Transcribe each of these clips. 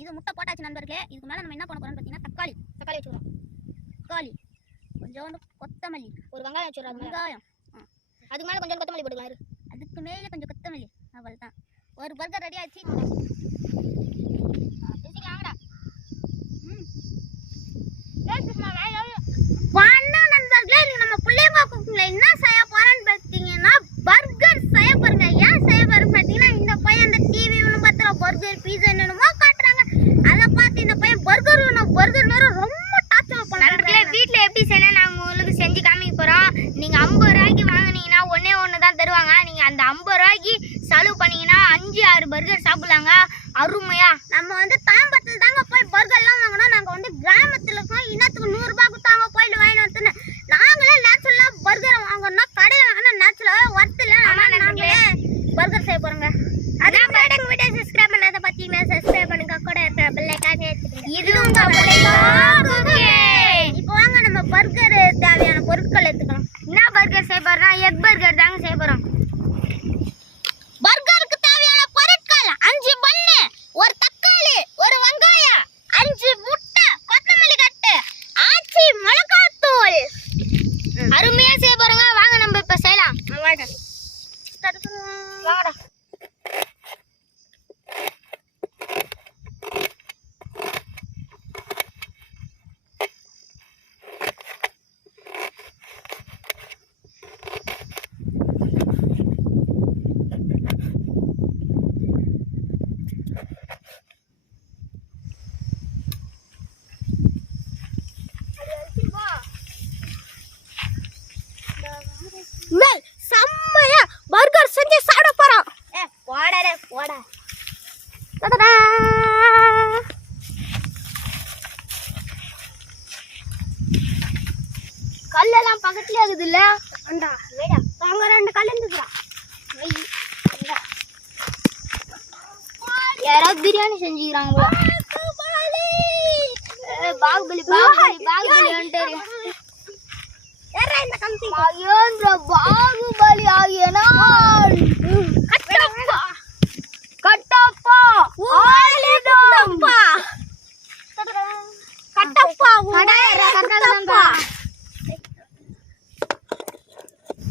இது முட்டை போட்டாச்சு நண்பர்களே. இதுக்கு மேலே நம்ம என்ன பண்ண போறோம்னு பார்த்தீங்கன்னா தக்காளி வச்சுக்கிறோம். தக்காளி, கொஞ்சோண்டு கொத்தமல்லி, ஒரு வெங்காயம் வச்சுக்கிறோம். வெங்காயம் அதுக்கு மேலே கொஞ்சம் கொத்தமல்லி போட்டுக்கலாம். அதுக்கு மேலே கொஞ்சம் கொத்தமல்லி, அவ்வளோ தான். ஒரு பர்கர் ரெடி ஆச்சு. நண்பர்களே, நம்ம புள்ளைங்க குக்கிங்ல என்ன செய்ய போறோம்னு பார்த்தீங்கன்னா பர்கர் செய்ய போறோங்க. ஏன் செய்ய போறோம்னு பார்த்தீங்கன்னா இந்த பையன் அந்த டிவி ஒன்று பார்த்தா பர்கர் பீஸா என்னென்னமோ காட்டுறாங்க. அதை பார்த்து இந்த பையன் பர்கர் ரொம்ப டார்ச்சர் பண்ணுறாங்க. வீட்டில் எப்படி செய்யணும் நாங்கள் உங்களுக்கு செஞ்சு காமிக்க போகிறோம். நீங்கள் 50 ரூபாய்க்கு வாங்கினீங்கன்னா ஒன்று தான் தருவாங்க. நீங்கள் அந்த 50 ரூபாய்க்கு செலவு பண்ணீங்கன்னா 5-6 பர்கர் சாப்பிடலாங்க. அருமையா நம்ம வந்து தாம்பரத்தில் தாங்க போய் பர்கர்லாம் வாங்கினோம். நாங்கள் வந்து கிராமத்தில் இருக்கோம். இன்னத்துக்கு 100 ரூபாய் கொடுத்தாங்க போயிட்டு வாங்கிட்டு வந்து நாங்களே நேச்சுரலாக பர்கரை வாங்கணும்னா கடையில் வாங்கினா நேச்சுரலாக ஒர்த்தில் நாங்களே பர்கர் செய்ய போகிறோங்க. அதான் பாருங்க, வீடியோ சப்ஸ்கிரைப் பண்ணாத பார்த்தீங்கன்னா சப்ஸ்கிரைப் பண்ணுங்க. கூட இருக்கிற பெல் ஐகானை இது இப்போ வாங்க நம்ம பர்கர் தேவையான பொருட்கள் எடுத்துக்கலாம். என்ன பர்கர் செய்ய போறோம்னா எக் பர்கர் தாங்க செய்ய போகிறோம். பர்கருக்கு தேவையான பொருட்கள் 5 பன்னு, ஒரு தக்காளி, ஒரு வெங்காயம், 5 முட்டை, கொத்தமல்லி கட்டு, ஆச்சி மிளகாத்தூள். அருமையா செய்ய போறோங்க. வாங்க நம்ம இப்ப செய்யலாம். வாங்கடா. செம்மையா பர்கர் செஞ்சு சாப்பிட போறோம். போடா கல்லெல்லாம் பக்கத்துலயே இருக்குது இல்ல? அண்டா வேடா அங்க 2 கல் இருந்துக்குறா. யாராவது பிரியாணி செஞ்சுக்கிறாங்க. பாகுபலி வந்துட்டாரு. மகேந்திர பாகுபலி ஆகியனால் கட்டப்பா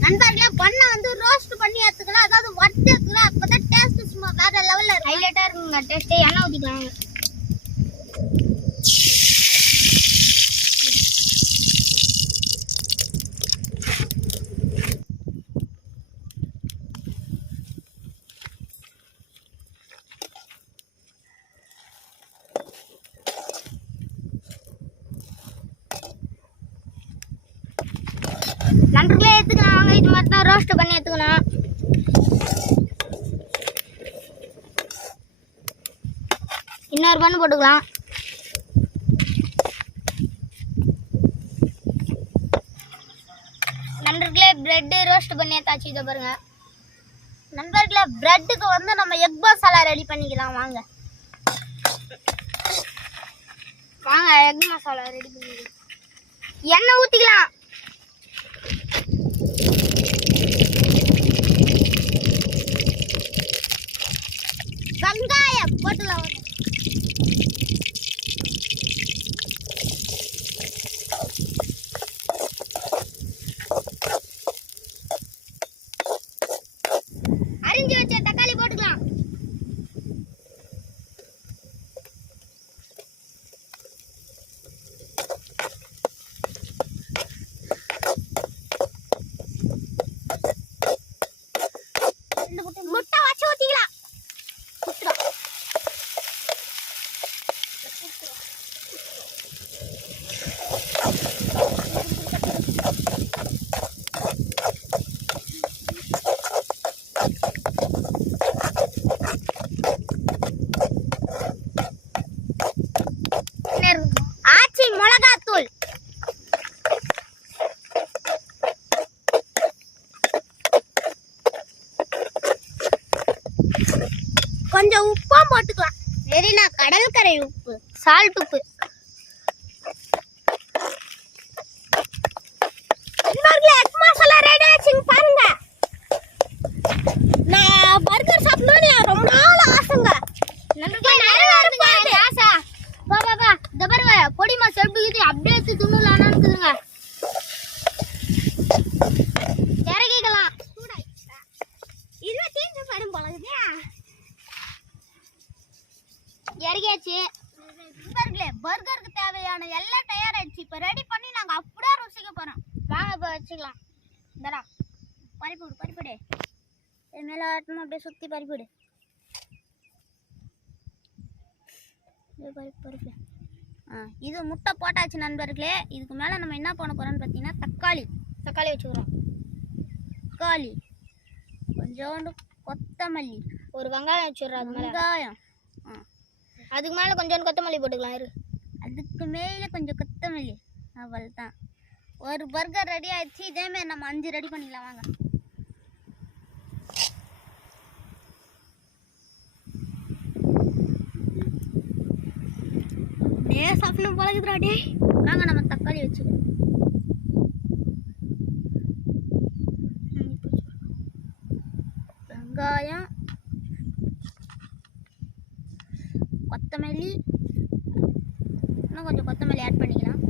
நண்பர்களே, பண்ண வந்து ரோஸ்ட் பண்ணி எடுத்துக்கலாம். அதாவது வறுத்து எடுத்துக்கலாம். அப்பதான் டேஸ்ட் சும்மா வேற லெவல்ல இருக்கும். ஹைலைட்டா இருக்குங்க டேஸ்ட். எண்ணெய் ஊத்திக்கலாம். நண்பர்களே எடுத்துக்கலாம். வாங்க, இது மாதிரி தான் ரோஸ்ட் பண்ணி எடுத்துக்கணும். இன்னொரு பண்ணு போட்டுக்கலாம். நண்பர்களே, பிரெட் ரோஸ்ட் பண்ணி எடுத்தாச்சு. இதை பாருங்க நண்பர்களே, பிரெட்டுக்கு வந்து நம்ம எக் மசாலா ரெடி பண்ணிக்கலாம். வாங்க எக் மசாலா ரெடி பண்ணிக்கலாம். எண்ணெய் ஊற்றிக்கலாம். வெங்காயம் போட்டுலாம். அரிஞ்சு வச்ச தக்காளி போட்டுக்கலாம். முட்டை வச்சு ஊத்திக்கலாம். ஆச்சி மிளகாத்தூள், கொஞ்சம் உப்பும் போட்டுக்கலாம். வெறினா கடற்கரை உப்பு, சால்ட் உப்பு. எக் மசாலா ரெடி ஆச்சுங்க பாருங்க. நான் பர்கர் சாப்பிடணும்னு ரொம்ப நாள் ஆசைங்க. நண்பர்களே, இறங்கியாச்சு நண்பர்களே. பர்கருக்கு தேவையான எல்லாம் தயாராகிடுச்சு. இப்போ ரெடி பண்ணி நாங்கள் அப்படியே ருசிக்க போகிறோம். வாங்க இப்போ வச்சுக்கலாம். இந்தடா பறிப்புடு பறிப்புடு. இது மேலே ஆட்டணும், அப்படியே சுற்றி பறிப்புடு. பருப்பு இது முட்டை போட்டாச்சு நண்பர்களே. இதுக்கு மேலே நம்ம என்ன பண்ண போகிறோம்னு பார்த்தீங்கன்னா தக்காளி வச்சுக்கிறோம். தக்காளி, கொஞ்சோண்டு கொத்தமல்லி, ஒரு வெங்காயம் வச்சுடுறோம். வெங்காயம் அதுக்கு மேலே கொஞ்சோண்டு கொத்தமல்லி போட்டுக்கலாம். அதுக்கு மேலே கொஞ்சம் கொத்தமல்லி, அவ்வளோ தான். ஒரு பர்கர் ரெடி ஆயிடுச்சு. இதேமாரி நம்ம 5 ரெடி பண்ணிக்கலாம். வாங்க. சாப்பிடணும் பழகுதுராடே. வாங்க நம்ம தக்காளி வச்சுக்கணும். வெங்காயம், கொத்தமல்லி, இன்னும் கொஞ்சம் கொத்தமல்லி ஆட் பண்ணிக்கலாம்.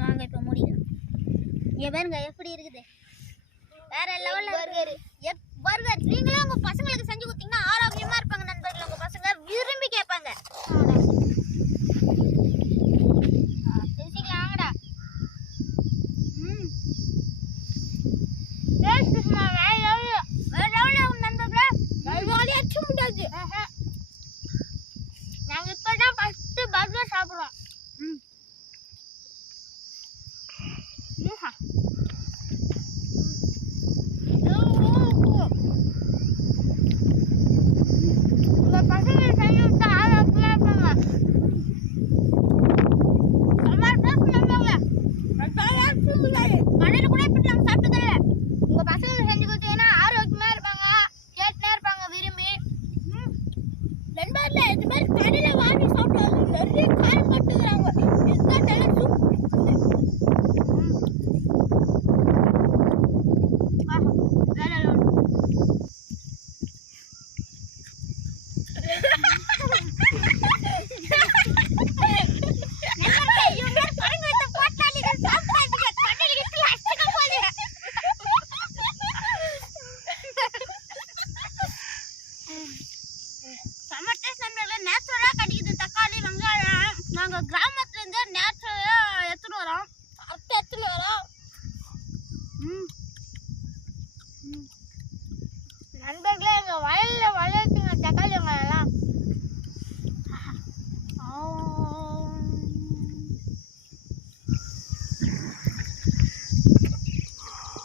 வாங்க இப்போ மூடிக்கலாம். இங்கே பாருங்க எப்படி இருக்குது. வேற லெவலில் பர்கர். பர்கர் நீங்களே உங்கள் பசங்களுக்கு செஞ்சு கொடுத்தீங்கன்னா ஆரோக்கியமாக இருப்பாங்க நண்பர்கள். உங்கள் பசங்க விரும்பி கேட்பாங்க. தெரிஞ்சுக்கலாங்கடா. நண்பர்களே முடியாது. நாங்கள் இப்போ தான் ஃபஸ்ட்டு பர்கர் சாப்பிட்றோம். உங்கள் பசங்க செஞ்சு விட்டா ஆரோக்கியமாக இருப்பாங்க. கடையில் கூட இப்படி நாங்கள் சாப்பிட்டதில்ல. உங்கள் பசங்க செஞ்சு கொடுத்தீங்கன்னா ஆரோக்கியமாக இருப்பாங்க, கேட்டுனே இருப்பாங்க விரும்பி. நண்பர்களே, இது மாதிரி கடையில் வாங்கி சாப்பிடாது. நிறைய காரம் கட்டுக்கிறாங்க. இதுதான் நல்லா நேச்சுரலா கிடைக்குது. தக்காளி, வெங்காயம் நாங்க கிராமத்துல இருந்து நேச்சுரலா எடுத்துட்டு வரோம். நண்பர்களே, எங்க வயல்ல வளர்த்துங்க தக்காளி வெங்காயம்.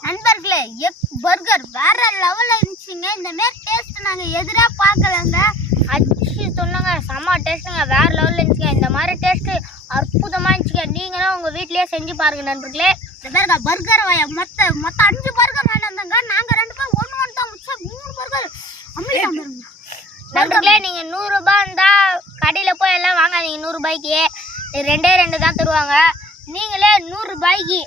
நண்பர்களே, எக் பர்கர் வேற லெவல்ல இருந்துச்சுங்க. இந்த மாதிரி டேஸ்ட் நாங்க எதிரா பார்க்கலங்க. அடிச்சு சொன்னாங்க, செம்ம டேஸ்ட்டுங்க, வேற லெவலில் இருந்துச்சுங்க. இந்த மாதிரி டேஸ்ட்டு அற்புதமாக இருந்துச்சுங்க. நீங்களும் உங்கள் வீட்லேயே செஞ்சு பாருங்க நண்பர்களே. இந்த பர்கர் மொத்தம் 5 பர்கர் வாங்கி வந்தாங்க. நாங்கள் 2 பேர் ஒன்று தான் முடிச்சோம். 3 பர்கர் நண்பர்களே. நீங்கள் 100 ரூபாய் இருந்தால் கடையில் போய் எல்லாம் வாங்காதீங்க. 100 ரூபாய்க்கு 2 தான் தருவாங்க. நீங்களே 100 ரூபாய்க்கு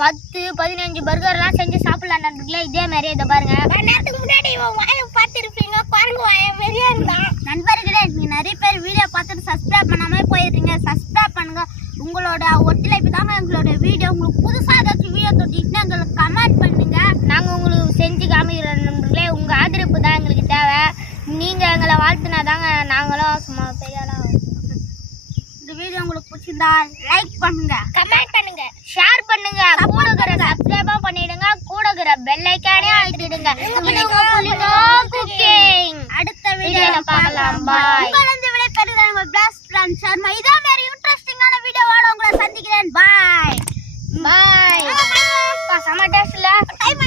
10-15 பர்கர்லாம் செஞ்சு சாப்பிடலாம் நண்பர்களே. இதே மாதிரி இதை பாருங்க. நேரத்துக்கு முன்னாடி வாயை பார்த்துருப்பீங்க, பாருங்க வாயை வெளியே இருந்தா. நண்பர்களே, நீங்கள் நிறைய பேர் வீடியோ பார்த்துட்டு சப்ஸ்கிரைப் பண்ணாமல் போயிருக்கீங்க. சப்ஸ்கிரைப் பண்ணுங்க. உங்களோட ஒத்துழைப்பு தாங்க எங்களோட வீடியோ. உங்களுக்கு புதுசாக ஏதாச்சும் வீடியோ தோட்டிச்சுன்னா எங்களுக்கு கமெண்ட் பண்ணுங்க. நாங்கள் உங்களுக்கு செஞ்சு காமிக்கிறோம் நண்பர்களே. உங்கள் ஆதரவு தான் எங்களுக்கு தேவை. நீங்கள் எங்களை வாழ்த்துனா தாங்க நாங்களும் சும்மா பெரியாலாம். இந்த வீடியோ உங்களுக்கு பிடிச்சிருந்தா லைக் பண்ணுங்க, கமெண்ட் பண்ணுங்க, ஷேர் பண்ணுங்க, கூடகிற சப்ஸ்கிரைப் பண்ணிடுங்க, கூடகிற பெல் ஐகானே அழுத்திடுங்க. அடுத்த வீடியோல பார்க்கலாம். பாய். உங்களிருந்து விடைபெறுகிறேன் உங்கள் பெஸ்ட் ஃப்ரெண்ட் சர்மா. இதே மாதிரி இன்ட்ரெஸ்டிங்கான வீடியோவோட உங்களை சந்திக்கிறேன். பாய் பாய். செம டேஸ்ட்ல டைம்